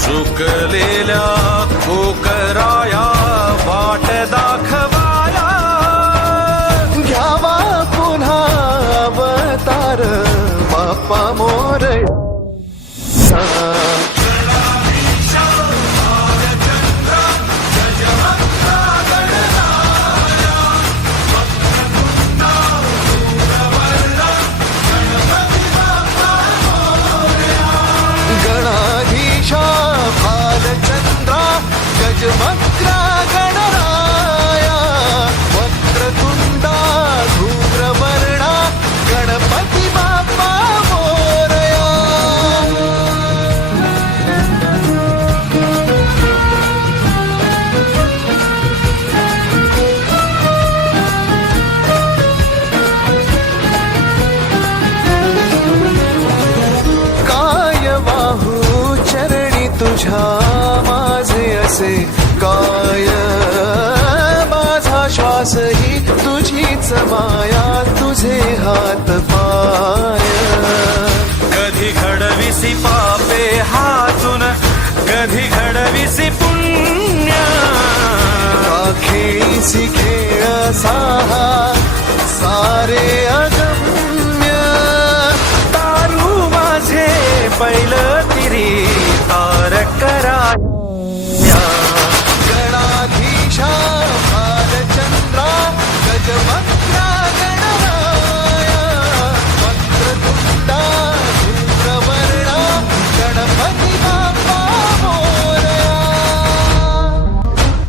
चुकलेल्या ठोकराया वाट दाखवाया, घ्यावा पुन्हा अवतार बाप्पा मोरया. गणाधीशा भालचंद्रा गजमग्रा गणराया, वक्रतुंडा धूम्रवर्णा गणपती बाप्पा मोरया. काय वाहू चरणी तुझ्या माझे असे काय, माझा श्वास ही तुझीच माया, तुझे हात पाय. कधी घडविसी पापे हातून, कधी घडविसी पुण्य, खेळीसी खेळ साहा सारे अगम्य. तारू माझे पहिलं तिरी तार करा.